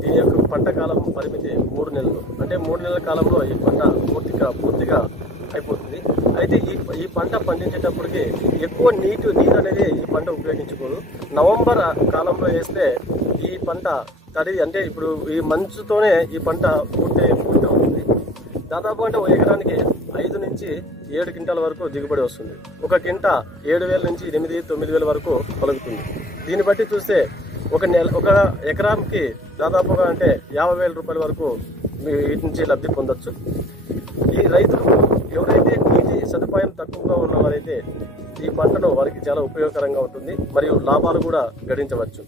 దీని యొక్క పంట కాలం పరిమితి 3 నెలలు. అంటే 3 నెలల కాలంలో ఈ పంట పూర్తిగా అయిపోతుంది. అయితే ఈ పంట పండించేటప్పటికి ఎక్కువ నీరు అనేది ఈ పంట ఉపయోగించుకోదు. నవంబర్ కాలంలో వేస్తే ఈ పంట తడి, అంటే ఇప్పుడు ఈ మంచుతోనే ఈ పంట పూర్తి అవుతుంది. దాదాపు అంటే 1 ఎకరానికి 5 నుంచి 7 క్వింటాల వరకు దిగుబడి వస్తుంది. ఒక కింట 7,000 నుంచి 8,000-9,000 వరకు పలుకుతుంది. దీన్ని బట్టి చూస్తే ఒక ఎకరానికి దాదాపుగా అంటే 50,000 రూపాయల వరకు వీటి నుంచి లబ్ధి పొందొచ్చు. ఈ రైతులు ఎవరైతే నీటి సదుపాయం తక్కువగా ఉన్నవారైతే ఈ పంటను వారికి చాలా ఉపయోగకరంగా ఉంటుంది, మరియు లాభాలు కూడా గడించవచ్చు.